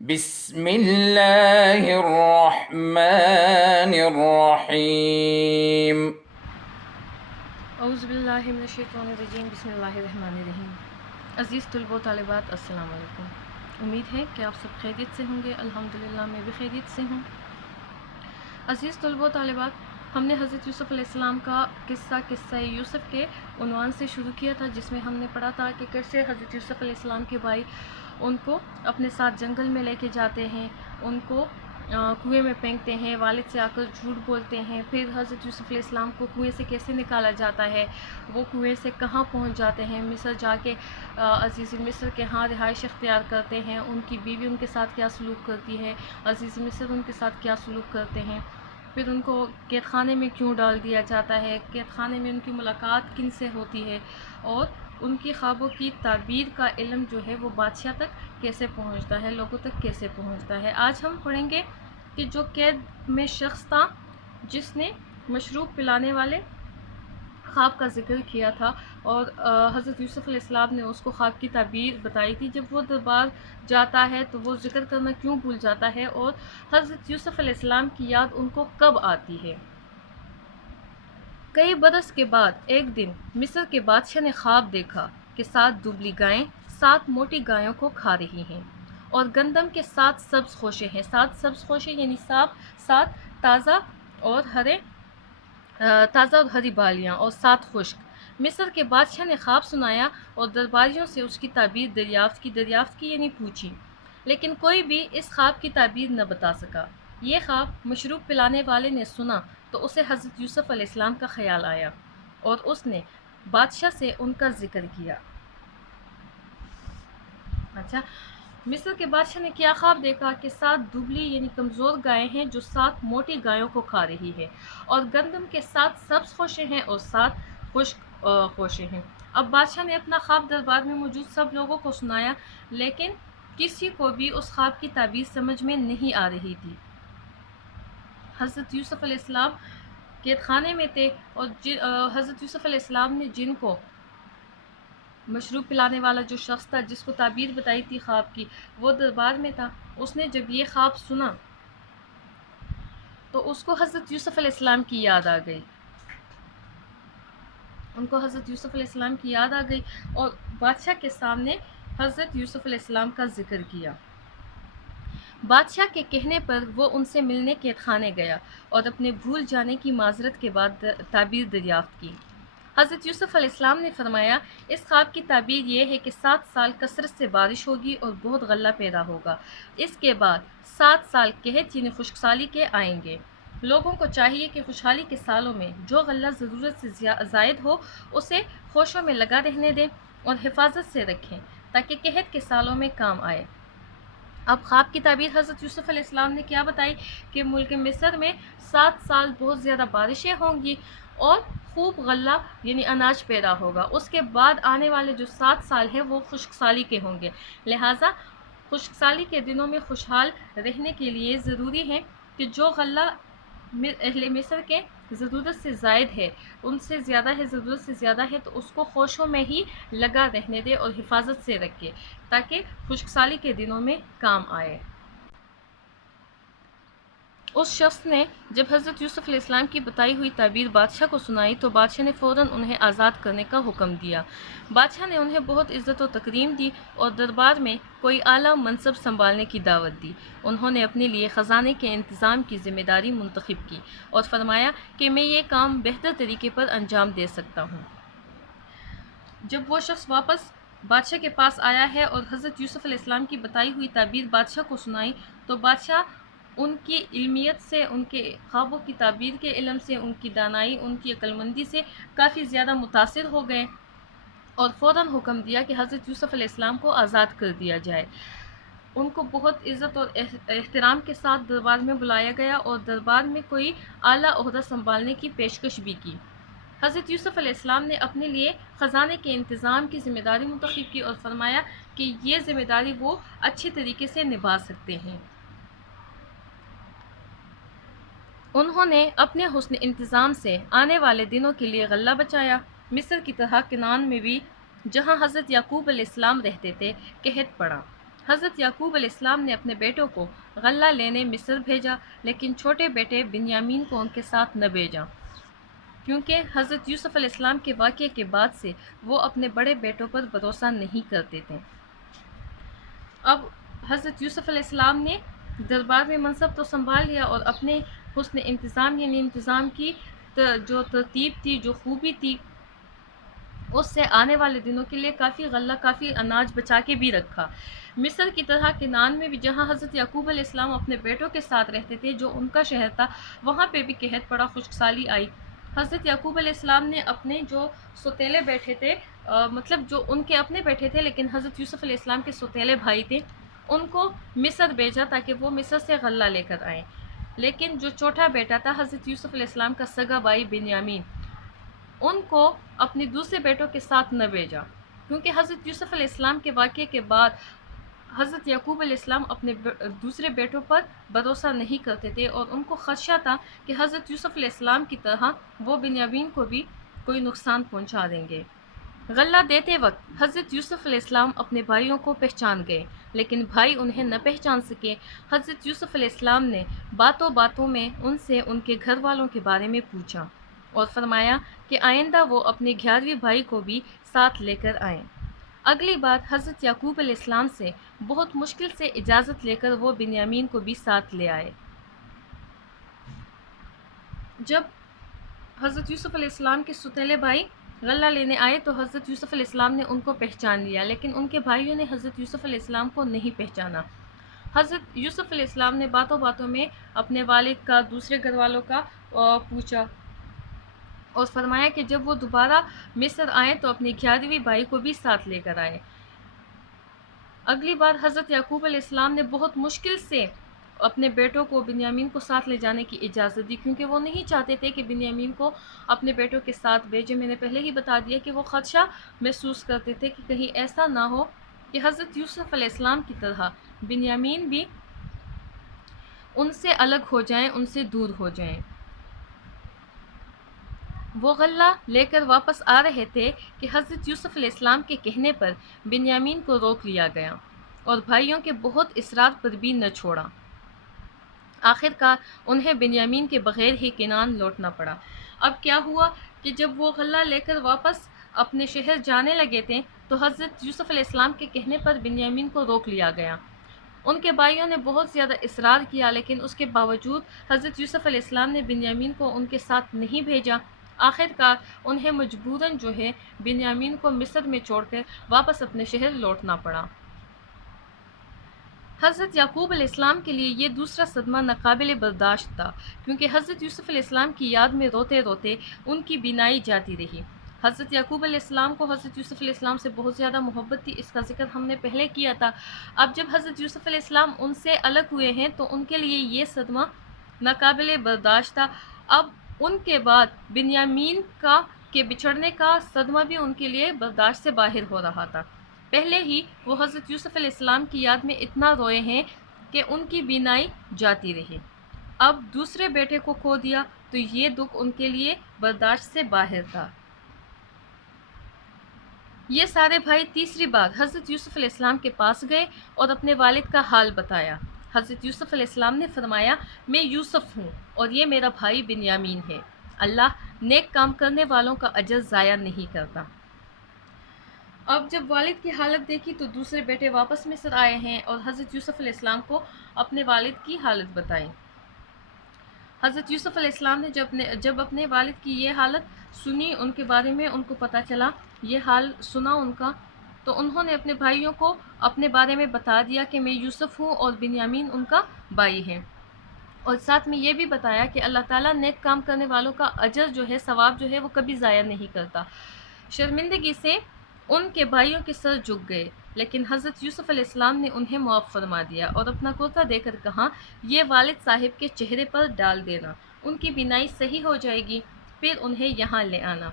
بسم اللہ الرحمن الرحیم۔ اعوذ باللہ من الشیطان الرجیم، بسم اللہ الرحمن الرحیم۔ عزیز طلبہ و طالبات، السلام علیکم۔ امید ہے کہ آپ سب خیریت سے ہوں گے۔ الحمدللہ میں بھی خیریت سے ہوں۔ عزیز طلبہ و طالبات، ہم نے حضرت یوسف علیہ السلام کا قصہ یوسف کے عنوان سے شروع کیا تھا، جس میں ہم نے پڑھا تھا کہ کیسے حضرت یوسف علیہ السلام کے بھائی ان کو اپنے ساتھ جنگل میں لے کے جاتے ہیں، ان کو کنویں میں پھینکتے ہیں، والد سے آ کر جھوٹ بولتے ہیں، پھر حضرت یوسف علیہ السلام کو کنویں سے کیسے نکالا جاتا ہے، وہ کنویں سے کہاں پہنچ جاتے ہیں، مصر جا کے عزیز مصر کے ہاں رہائش اختیار کرتے ہیں، ان کی بیوی ان کے ساتھ کیا سلوک کرتی ہے، عزیز مصر ان کے ساتھ کیا سلوک کرتے ہیں، پھر ان کو قید خانے میں کیوں ڈال دیا جاتا ہے، قید خانے میں ان کی ملاقات کن سے ہوتی ہے، اور ان کی خوابوں کی تعبیر کا علم جو ہے وہ بادشاہ تک کیسے پہنچتا ہے، لوگوں تک کیسے پہنچتا ہے۔ آج ہم پڑھیں گے کہ جو قید میں شخص تھا جس نے مشروب پلانے والے خواب کا ذکر کیا تھا، اور حضرت یوسف علیہ السلام نے اس کو خواب کی تعبیر بتائی تھی۔ جب وہ دربار جاتا ہے تو وہ ذکر کرنا کیوں بھول جاتا ہے، اور حضرت یوسف علیہ السلام کی یاد ان کو کب آتی ہے۔ کئی برس کے بعد ایک دن مصر کے بادشاہ نے خواب دیکھا کہ 7 دبلی گائیں 7 موٹی گایوں کو کھا رہی ہیں، اور گندم کے 7 سبز خوشے ہیں۔ 7 سبز خوشے یعنی 7 تازہ اور ہری بالیاں، اور 7 خشک۔ مصر کے بادشاہ نے خواب سنایا اور درباریوں سے اس کی تعبیر دریافت کی یعنی پوچھی، لیکن کوئی بھی اس خواب کی تعبیر نہ بتا سکا۔ یہ خواب مشروب پلانے والے نے سنا تو اسے حضرت یوسف علیہ السلام کا خیال آیا، اور اس نے بادشاہ سے ان کا ذکر کیا۔ اچھا، مصر کے بادشاہ نے کیا خواب دیکھا کہ 7 دبلی یعنی کمزور گائیں ہیں جو 7 موٹی گایوں کو کھا رہی ہے، اور گندم کے 7 سبز خوشے ہیں اور 7 خشک خوشے ہیں۔ اب بادشاہ نے اپنا خواب دربار میں موجود سب لوگوں کو سنایا، لیکن کسی کو بھی اس خواب کی تعبیر سمجھ میں نہیں آ رہی تھی۔ حضرت یوسف علیہ السلام قید خانے میں تھے، اور حضرت یوسف علیہ السلام نے جن کو مشروب پلانے والا جو شخص تھا جس کو تعبیر بتائی تھی خواب کی، وہ دربار میں تھا۔ اس نے جب یہ خواب سنا تو اس کو حضرت یوسف علیہ السلام کی یاد آ گئی، اور بادشاہ کے سامنے حضرت یوسف علیہ السلام کا ذکر کیا۔ بادشاہ کے کہنے پر وہ ان سے ملنے قید خانے گیا اور اپنے بھول جانے کی معذرت کے بعد تعبیر دریافت کی۔ حضرت یوسف علیہ السلام نے فرمایا، اس خواب کی تعبیر یہ ہے کہ 7 سال کثرت سے بارش ہوگی اور بہت غلہ پیدا ہوگا۔ اس کے بعد 7 سال قحط یعنی خشکسالی کے آئیں گے۔ لوگوں کو چاہیے کہ خوشحالی کے سالوں میں جو غلہ ضرورت سے زائد ہو اسے خوشوں میں لگا رہنے دیں اور حفاظت سے رکھیں تاکہ قحط کے سالوں میں کام آئے۔ اب خواب کی تعبیر حضرت یوسف علیہ السلام نے کیا بتائی کہ ملک مصر میں 7 سال بہت زیادہ بارشیں ہوں گی اور خوب غلہ یعنی اناج پیدا ہوگا۔ اس کے بعد آنے والے جو 7 سال ہیں وہ خشک سالی کے ہوں گے، لہٰذا خشک سالی کے دنوں میں خوشحال رہنے کے لیے ضروری ہے کہ جو غلہ اہل مصر کے ضرورت سے زائد ہے، ضرورت سے زیادہ ہے تو اس کو خوشوں میں ہی لگا رہنے دے اور حفاظت سے رکھے تاکہ خشک سالی کے دنوں میں کام آئے۔ اس شخص نے جب حضرت یوسف علیہ السلام کی بتائی ہوئی تعبیر بادشاہ کو سنائی تو بادشاہ نے فوراً انہیں آزاد کرنے کا حکم دیا۔ بادشاہ نے انہیں بہت عزت و تکریم دی اور دربار میں کوئی اعلیٰ منصب سنبھالنے کی دعوت دی۔ انہوں نے اپنے لیے خزانے کے انتظام کی ذمہ داری منتخب کی اور فرمایا کہ میں یہ کام بہتر طریقے پر انجام دے سکتا ہوں۔ جب وہ شخص واپس بادشاہ کے پاس آیا ہے اور حضرت یوسف علیہ السلام کی بتائی ہوئی تعبیر بادشاہ کو سنائی تو بادشاہ ان کی علمیت سے، ان کے خوابوں کی تعبیر کے علم سے، ان کی دانائی، ان کی عقل مندی سے کافی زیادہ متاثر ہو گئے اور فوراً حکم دیا کہ حضرت یوسف علیہ السلام کو آزاد کر دیا جائے۔ ان کو بہت عزت اور احترام کے ساتھ دربار میں بلایا گیا اور دربار میں کوئی اعلیٰ عہدہ سنبھالنے کی پیشکش بھی کی۔ حضرت یوسف علیہ السلام نے اپنے لیے خزانے کے انتظام کی ذمہ داری منتخب کی اور فرمایا کہ یہ ذمہ داری وہ اچھے طریقے سے نبھا سکتے ہیں۔ انہوں نے اپنے حسن انتظام سے آنے والے دنوں کے لیے غلہ بچایا۔ مصر کی طرح کنعان میں بھی، جہاں حضرت یعقوب علیہ السلام رہتے تھے، قحط پڑا۔ حضرت یعقوب علیہ السلام نے اپنے بیٹوں کو غلہ لینے مصر بھیجا، لیکن چھوٹے بیٹے بنیامین کو ان کے ساتھ نہ بھیجا، کیونکہ حضرت یوسف علیہ السلام کے واقعے کے بعد سے وہ اپنے بڑے بیٹوں پر بھروسہ نہیں کرتے تھے۔ اب حضرت یوسف علیہ السلام نے دربار میں منصب تو سنبھال لیا، اور اپنے حسن انتظام یعنی انتظام کی جو ترتیب تھی، جو خوبی تھی، اس سے آنے والے دنوں کے لیے کافی غلہ، کافی اناج بچا کے بھی رکھا۔ مصر کی طرح کنعان میں بھی، جہاں حضرت یعقوب علیہ السلام اپنے بیٹوں کے ساتھ رہتے تھے، جو ان کا شہر تھا، وہاں پہ بھی قحط پڑا، خشکسالی آئی۔ حضرت یعقوب علیہ السلام نے اپنے جو سوتیلے بیٹے تھے، مطلب جو ان کے اپنے بیٹے تھے لیکن حضرت یوسف علیہ السلام کے سوتیلے بھائی تھے، ان کو مصر بھیجا تاکہ وہ مصر سے غلہ لے کر آئیں۔ لیکن جو چھوٹا بیٹا تھا حضرت یوسف علیہ السلام کا سگا بھائی بنیامین، ان کو اپنے دوسرے بیٹوں کے ساتھ نہ بھیجا، کیونکہ حضرت یوسف علیہ السلام کے واقعے کے بعد حضرت یعقوب علیہ السلام اپنے دوسرے بیٹوں پر بھروسہ نہیں کرتے تھے، اور ان کو خدشہ تھا کہ حضرت یوسف علیہ السلام کی طرح وہ بنیامین کو بھی کوئی نقصان پہنچا دیں گے۔ غلہ دیتے وقت حضرت یوسف علیہ السلام اپنے بھائیوں کو پہچان گئے، لیکن بھائی انہیں نہ پہچان سکے۔ حضرت یوسف علیہ السلام نے باتوں باتوں میں ان سے ان کے گھر والوں کے بارے میں پوچھا، اور فرمایا کہ آئندہ وہ اپنے 11ویں بھائی کو بھی ساتھ لے کر آئیں۔ اگلی بات، حضرت یعقوب علیہ السلام سے بہت مشکل سے اجازت لے کر وہ بنیامین کو بھی ساتھ لے آئے۔ جب حضرت یوسف علیہ السلام کے سوتیلے بھائی غلہ لینے آئے تو حضرت یوسف علیہ السلام نے ان کو پہچان لیا، لیکن ان کے بھائیوں نے حضرت یوسف علیہ السلام کو نہیں پہچانا۔ حضرت یوسف علیہ السلام نے باتوں باتوں میں اپنے والد کا، دوسرے گھر والوں کا پوچھا، اور فرمایا کہ جب وہ دوبارہ مصر آئیں تو اپنے 11ویں بھائی کو بھی ساتھ لے کر آئے۔ اگلی بار حضرت یعقوب علیہ السلام نے بہت مشکل سے اپنے بیٹوں کو، بنیامین کو ساتھ لے جانے کی اجازت دی، کیونکہ وہ نہیں چاہتے تھے کہ بنیامین کو اپنے بیٹوں کے ساتھ بھیجے۔ میں نے پہلے ہی بتا دیا کہ وہ خدشہ محسوس کرتے تھے کہ کہیں ایسا نہ ہو کہ حضرت یوسف علیہ السلام کی طرح بنیامین بھی ان سے الگ ہو جائیں، ان سے دور ہو جائیں۔ وہ غلہ لے کر واپس آ رہے تھے کہ حضرت یوسف علیہ السلام کے کہنے پر بنیامین کو روک لیا گیا، اور بھائیوں کے بہت اصرار پر بھی نہ چھوڑا۔ آخر کار انہیں بنیامین کے بغیر ہی کنعان لوٹنا پڑا۔ اب کیا ہوا کہ جب وہ غلہ لے کر واپس اپنے شہر جانے لگے تھے تو حضرت یوسف علیہ السلام کے کہنے پر بنیامین کو روک لیا گیا۔ ان کے بھائیوں نے بہت زیادہ اصرار کیا، لیکن اس کے باوجود حضرت یوسف علیہ السلام نے بنیامین کو ان کے ساتھ نہیں بھیجا۔ آخر کار انہیں مجبوراً جو ہے بنیامین کو مصر میں چھوڑ کر واپس اپنے شہر لوٹنا پڑا۔ حضرت یعقوب علیہ السلام کے لیے یہ دوسرا صدمہ ناقابل برداشت تھا، کیونکہ حضرت یوسف علیہ السلام کی یاد میں روتے روتے ان کی بینائی جاتی رہی۔ حضرت یعقوب علیہ السلام کو حضرت یوسف علیہ السلام سے بہت زیادہ محبت تھی، اس کا ذکر ہم نے پہلے کیا تھا۔ اب جب حضرت یوسف علیہ السلام ان سے الگ ہوئے ہیں تو ان کے لیے یہ صدمہ ناقابل برداشت تھا۔ اب ان کے بعد بنیامین کے بچھڑنے کا صدمہ بھی ان کے لیے برداشت سے باہر ہو رہا تھا۔ پہلے ہی وہ حضرت یوسف علیہ السلام کی یاد میں اتنا روئے ہیں کہ ان کی بینائی جاتی رہی۔ اب دوسرے بیٹے کو کھو دیا تو یہ دکھ ان کے لیے برداشت سے باہر تھا۔ یہ سارے بھائی تیسری بار حضرت یوسف علیہ السلام کے پاس گئے اور اپنے والد کا حال بتایا۔ حضرت یوسف علیہ السلام نے فرمایا، میں یوسف ہوں اور یہ میرا بھائی بنیامین ہے۔ اللہ نیک کام کرنے والوں کا اجر ضائع نہیں کرتا۔ اب جب والد کی حالت دیکھی تو دوسرے بیٹے واپس مصر آئے ہیں اور حضرت یوسف علیہ السلام کو اپنے والد کی حالت بتائی۔ حضرت یوسف علیہ السلام نے جب اپنے والد کی یہ حالت سنی، ان کے بارے میں ان کو پتہ چلا، یہ حال سنا ان کا، تو انہوں نے اپنے بھائیوں کو اپنے بارے میں بتا دیا کہ میں یوسف ہوں اور بنیامین ان کا بھائی ہے، اور ساتھ میں یہ بھی بتایا کہ اللہ تعالیٰ نیک کام کرنے والوں کا اجر جو ہے، ثواب جو ہے، وہ کبھی ضائع نہیں کرتا۔ شرمندگی سے ان کے بھائیوں کے سر جھک گئے، لیکن حضرت یوسف علیہ السلام نے انہیں معاف فرما دیا اور اپنا کرتا دے کر کہا، یہ والد صاحب کے چہرے پر ڈال دینا، ان کی بینائی صحیح ہو جائے گی، پھر انہیں یہاں لے آنا۔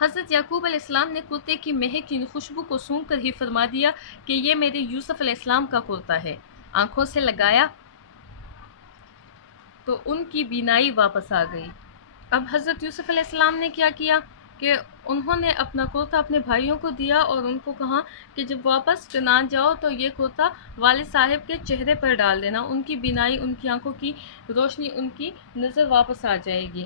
حضرت یعقوب علیہ السلام نے کرتے کی مہک یعنی خوشبو کو سونگھ کر ہی فرما دیا کہ یہ میرے یوسف علیہ السلام کا کرتا ہے۔ آنکھوں سے لگایا تو ان کی بینائی واپس آ گئی۔ اب حضرت یوسف علیہ السلام نے کیا کیا کہ انہوں نے اپنا کرتا اپنے بھائیوں کو دیا اور ان کو کہا کہ جب واپس چنان جاؤ تو یہ کرتا والد صاحب کے چہرے پر ڈال دینا، ان کی بینائی، ان کی آنکھوں کی روشنی، ان کی نظر واپس آ جائے گی۔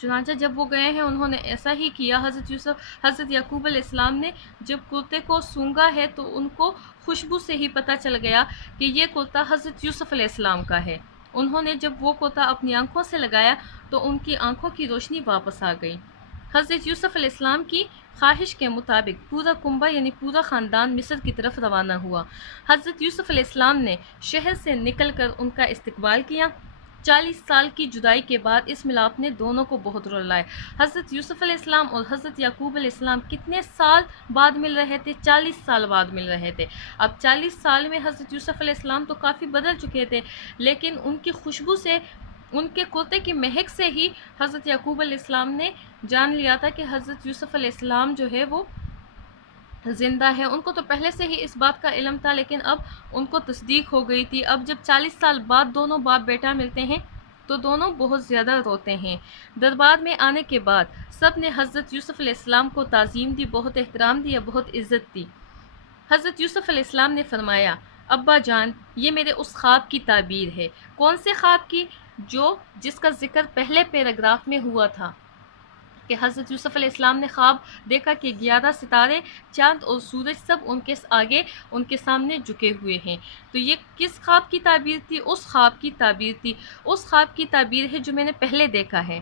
چنانچہ جب وہ گئے ہیں انہوں نے ایسا ہی کیا۔ حضرت یعقوب علیہ السلام نے جب کرتے کو سونگا ہے تو ان کو خوشبو سے ہی پتہ چل گیا کہ یہ کرتا حضرت یوسف علیہ السلام کا ہے۔ انہوں نے جب وہ کرتا اپنی آنکھوں سے لگایا تو ان کی آنکھوں کی روشنی واپس آ گئی۔ حضرت یوسف علیہ السلام کی خواہش کے مطابق پورا کنبہ یعنی پورا خاندان مصر کی طرف روانہ ہوا۔ حضرت یوسف علیہ السلام نے شہر سے نکل کر ان کا استقبال کیا۔ 40 سال کی جدائی کے بعد اس ملاپ نے دونوں کو بہت رلایا۔ حضرت یوسف علیہ السلام اور حضرت یعقوب علیہ السلام کتنے سال بعد مل رہے تھے؟ 40 سال بعد مل رہے تھے۔ اب 40 سال میں حضرت یوسف علیہ السلام تو کافی بدل چکے تھے، لیکن ان کی خوشبو سے، ان کے کرتے کی مہک سے ہی حضرت یعقوب علیہ السلام نے جان لیا تھا کہ حضرت یوسف علیہ السلام جو ہے وہ زندہ ہے۔ ان کو تو پہلے سے ہی اس بات کا علم تھا، لیکن اب ان کو تصدیق ہو گئی تھی۔ اب جب 40 سال بعد دونوں باپ بیٹا ملتے ہیں تو دونوں بہت زیادہ روتے ہیں۔ دربار میں آنے کے بعد سب نے حضرت یوسف علیہ السلام کو تعظیم دی، بہت احترام دیا، بہت عزت دی۔ حضرت یوسف علیہ السلام نے فرمایا، ابا جان، یہ میرے اس خواب کی تعبیر ہے۔ کون سے خواب کی؟ جس کا ذکر پہلے پیراگراف میں ہوا تھا کہ حضرت یوسف علیہ السلام نے خواب دیکھا کہ 11 ستارے، چاند اور سورج سب ان کے آگے، ان کے سامنے جھکے ہوئے ہیں۔ تو یہ کس خواب کی تعبیر تھی؟ اس خواب کی تعبیر تھی، اس خواب کی تعبیر ہے جو میں نے پہلے دیکھا ہے۔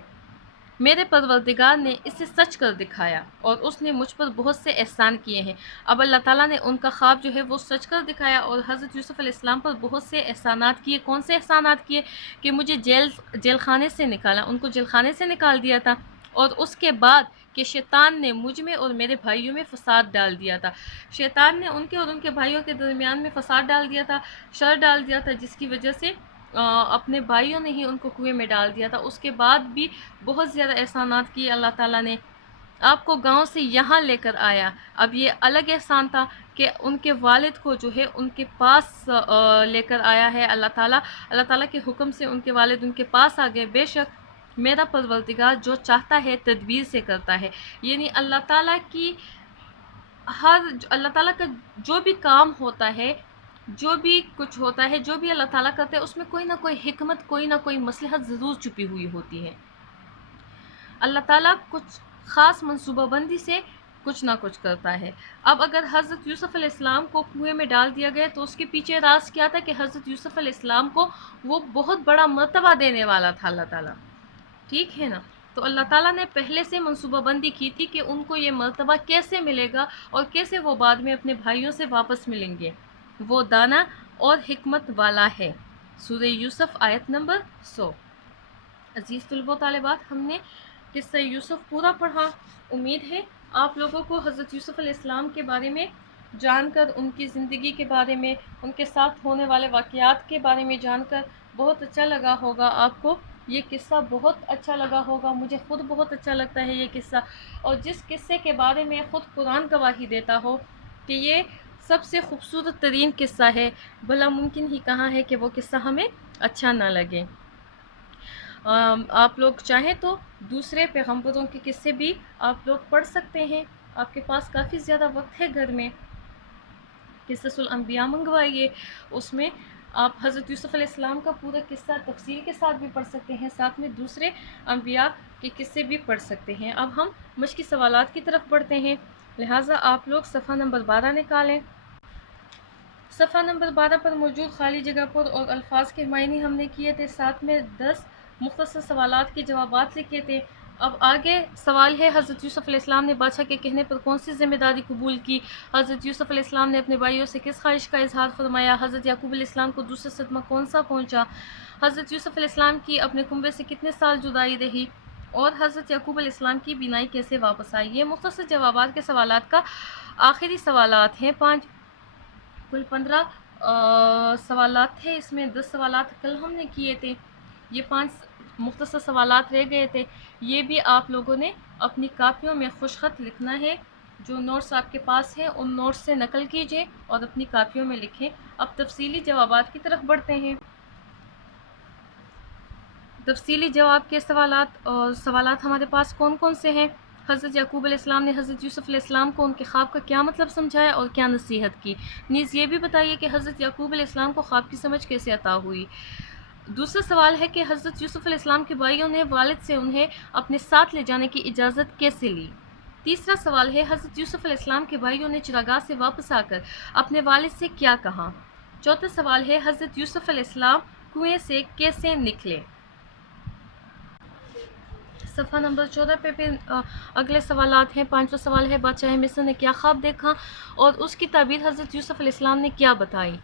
میرے پروردگار نے اسے سچ کر دکھایا اور اس نے مجھ پر بہت سے احسان کیے ہیں۔ اب اللہ تعالیٰ نے ان کا خواب جو ہے وہ سچ کر دکھایا اور حضرت یوسف علیہ السلام پر بہت سے احسانات کیے۔ کون سے احسانات کیے؟ کہ مجھے جیل خانے سے نکالا، ان کو جیل خانے سے نکال دیا تھا، اور اس کے بعد کہ شیطان نے مجھ میں اور میرے بھائیوں میں فساد ڈال دیا تھا۔ شیطان نے ان کے اور ان کے بھائیوں کے درمیان میں فساد ڈال دیا تھا، شر ڈال دیا تھا، جس کی وجہ سے اپنے بھائیوں نے ہی ان کو کنویں میں ڈال دیا تھا۔ اس کے بعد بھی بہت زیادہ احسانات کیے اللہ تعالیٰ نے۔ آپ کو گاؤں سے یہاں لے کر آیا۔ اب یہ الگ احسان تھا کہ ان کے والد کو جو ہے ان کے پاس لے کر آیا ہے اللہ تعالیٰ۔ اللہ تعالیٰ کے حکم سے ان کے والد ان کے پاس آ گئے۔ بے شک میرا پروردگار جو چاہتا ہے تدبیر سے کرتا ہے، یعنی اللہ تعالیٰ کا جو بھی کام ہوتا ہے، جو بھی کچھ ہوتا ہے، جو بھی اللہ تعالیٰ کرتے ہیں، اس میں کوئی نہ کوئی حکمت، کوئی نہ کوئی مصلحت ضرور چھپی ہوئی ہوتی ہے۔ اللہ تعالیٰ کچھ خاص منصوبہ بندی سے کچھ نہ کچھ کرتا ہے۔ اب اگر حضرت یوسف علیہ السلام کو کنویں میں ڈال دیا گیا تو اس کے پیچھے راز کیا تھا؟ کہ حضرت یوسف علیہ السلام کو وہ بہت بڑا مرتبہ دینے والا تھا اللہ تعالیٰ، ٹھیک ہے نا؟ تو اللہ تعالیٰ نے پہلے سے منصوبہ بندی کی تھی کہ ان کو یہ مرتبہ کیسے ملے گا اور کیسے وہ بعد میں اپنے بھائیوں سے واپس ملیں گے۔ وہ دانا اور حکمت والا ہے۔ سورہ یوسف آیت نمبر 100۔ عزیز طلبہ و طالبات، ہم نے قصہ یوسف پورا پڑھا۔ امید ہے آپ لوگوں کو حضرت یوسف علیہ السلام کے بارے میں جان کر، ان کی زندگی کے بارے میں، ان کے ساتھ ہونے والے واقعات کے بارے میں جان کر بہت اچھا لگا ہوگا۔ آپ کو یہ قصہ بہت اچھا لگا ہوگا۔ مجھے خود بہت اچھا لگتا ہے یہ قصہ، اور جس قصے کے بارے میں خود قرآن گواہی دیتا ہو کہ یہ سب سے خوبصورت ترین قصہ ہے، بھلا ممکن ہی کہاں ہے کہ وہ قصہ ہمیں اچھا نہ لگے۔ آپ لوگ چاہیں تو دوسرے پیغمبروں کے قصے بھی آپ لوگ پڑھ سکتے ہیں۔ آپ کے پاس کافی زیادہ وقت ہے گھر میں، قصص الانبیاء منگوائیے، اس میں آپ حضرت یوسف علیہ السلام کا پورا قصہ تفصیل کے ساتھ بھی پڑھ سکتے ہیں، ساتھ میں دوسرے انبیاء کے قصے بھی پڑھ سکتے ہیں۔ اب ہم مشقی سوالات کی طرف بڑھتے ہیں، لہٰذا آپ لوگ صفحہ نمبر 12 نکالیں۔ صفحہ نمبر 12 پر موجود خالی جگہ پر اور الفاظ کے معنی ہم نے کیے تھے، ساتھ میں 10 مختصر سوالات کے جوابات لکھے تھے۔ اب آگے سوال ہے، حضرت یوسف علیہ السلام نے بادشاہ کے کہنے پر کون سی ذمہ داری قبول کی؟ حضرت یوسف علیہ السلام نے اپنے بھائیوں سے کس خواہش کا اظہار فرمایا؟ حضرت یعقوب علیہ السلام کو دوسرا صدمہ کون سا پہنچا؟ حضرت یوسف علیہ السلام کی اپنے کنبے سے کتنے سال جدائی رہی؟ اور حضرت یعقوب علیہ السلام کی بینائی کیسے واپس آئی؟ یہ مختصر جوابات کے سوالات کا آخری سوالات ہیں۔ 5 کل 15 سوالات تھے، اس میں 10 سوالات کل ہم نے کیے تھے، یہ 5 مختصر سوالات رہ گئے تھے۔ یہ بھی آپ لوگوں نے اپنی کاپیوں میں خوش خط لکھنا ہے، جو نوٹس آپ کے پاس ہیں ان نوٹس سے نقل کیجئے اور اپنی کاپیوں میں لکھیں۔ اب تفصیلی جوابات کی طرف بڑھتے ہیں۔ تفصیلی جواب کے سوالات ہمارے پاس کون کون سے ہیں؟ حضرت یعقوب علیہ السلام نے حضرت یوسف علیہ السلام کو ان کے خواب کا کیا مطلب سمجھایا اور کیا نصیحت کی؟ نیز یہ بھی بتائیے کہ حضرت یعقوب علیہ السلام کو خواب کی سمجھ کیسے عطا ہوئی؟ دوسرا سوال ہے کہ حضرت یوسف علیہ السلام کے بھائیوں نے والد سے انہیں اپنے ساتھ لے جانے کی اجازت کیسے لی؟ تیسرا سوال ہے حضرت یوسف علیہ السلام کے بھائیوں نے چراگاہ سے واپس آ کر اپنے والد سے کیا کہا؟ چوتھا سوال ہے حضرت یوسف علیہ السلام کنویں سے کیسے نکلے؟ صفحہ نمبر 14 پہ اگلے سوالات ہیں۔ پانچواں سوال ہے بادشاہ مصر نے کیا خواب دیکھا اور اس کی تعبیر حضرت یوسف علیہ السلام نے کیا بتائی؟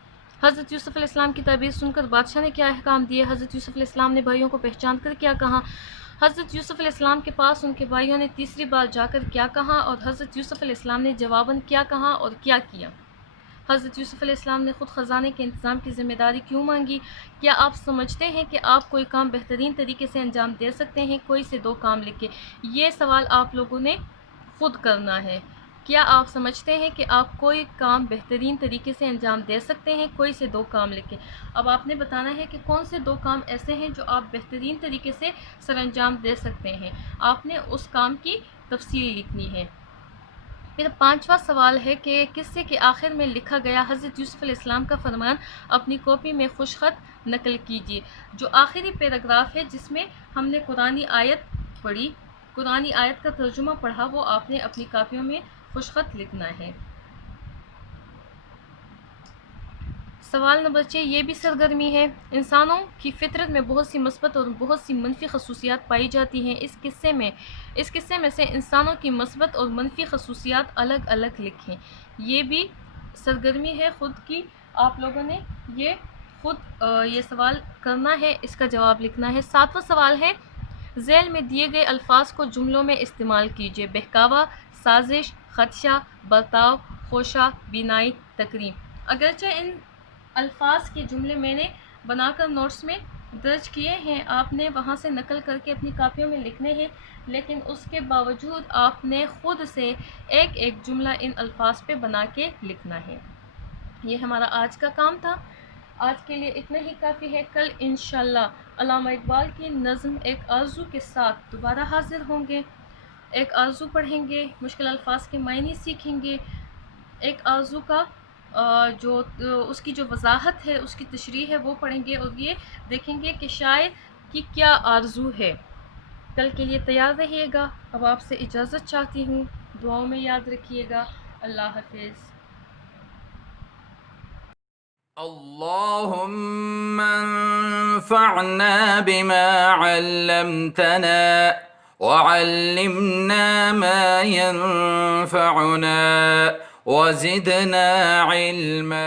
حضرت یوسف علیہ السلام کی تعبیر سن کر بادشاہ نے کیا احکام دیے؟ حضرت یوسف علیہ السلام نے بھائیوں کو پہچان کر کیا کہا؟ حضرت یوسف علیہ السلام کے پاس ان کے بھائیوں نے تیسری بار جا کر کیا کہا اور حضرت یوسف علیہ السلام نے جواباً کیا کہا اور کیا کیا؟ حضرت یوسف علیہ السلام نے خود خزانے کے انتظام کی ذمہ داری کیوں مانگی؟ کیا آپ سمجھتے ہیں کہ آپ کوئی کام بہترین طریقے سے انجام دے سکتے ہیں؟ کوئی سے دو کام لکھیں۔ یہ سوال آپ لوگوں نے خود کرنا ہے۔ کیا آپ سمجھتے ہیں کہ آپ کوئی کام بہترین طریقے سے انجام دے سکتے ہیں؟ کوئی سے دو کام لکھیں۔ اب آپ نے بتانا ہے کہ کون سے دو کام ایسے ہیں جو آپ بہترین طریقے سے سر انجام دے سکتے ہیں۔ آپ نے اس کام کی تفصیل لکھنی ہے۔ پھر پانچواں سوال ہے کہ قصے کے آخر میں لکھا گیا حضرت یوسف علیہ السلام کا فرمان اپنی کاپی میں خوش خط نقل کیجیے۔ جو آخری پیراگراف ہے جس میں ہم نے قرآنی آیت پڑھی، قرآنی آیت کا ترجمہ پڑھا، وہ آپ نے اپنی کاپیوں میں خوش خط لکھنا ہے۔ سوال نمبر 6 یہ بھی سرگرمی ہے۔ انسانوں کی فطرت میں بہت سی مثبت اور بہت سی منفی خصوصیات پائی جاتی ہیں۔ اس قصے میں سے انسانوں کی مثبت اور منفی خصوصیات الگ الگ لکھیں۔ یہ بھی سرگرمی ہے خود کی، آپ لوگوں نے یہ سوال کرنا ہے، اس کا جواب لکھنا ہے۔ ساتواں سوال ہے ذیل میں دیے گئے الفاظ کو جملوں میں استعمال کیجیے۔ بہکاوا، سازش، خدشہ، برتاؤ، خوشا، بینائی، تکریم۔ اگرچہ ان الفاظ کے جملے میں نے بنا کر نوٹس میں درج کیے ہیں، آپ نے وہاں سے نقل کر کے اپنی کاپیوں میں لکھنے ہیں، لیکن اس کے باوجود آپ نے خود سے ایک ایک جملہ ان الفاظ پہ بنا کے لکھنا ہے۔ یہ ہمارا آج کا کام تھا۔ آج کے لیے اتنا ہی کافی ہے۔ کل انشاءاللہ علامہ اقبال کی نظم ایک آرزو کے ساتھ دوبارہ حاضر ہوں گے۔ ایک آرزو پڑھیں گے، مشکل الفاظ کے معنی سیکھیں گے، ایک آرزو کا جو اس کی جو وضاحت ہے، اس کی تشریح ہے وہ پڑھیں گے، اور یہ دیکھیں گے کہ شاعر کی کیا آرزو ہے۔ کل کے لیے تیار رہیے گا۔ اب آپ سے اجازت چاہتی ہوں، دعاؤں میں یاد رکھیے گا۔ اللہ حافظ۔ اللهم انفعنا بما علمتنا وعلمنا ما ينفعنا وزدنا علما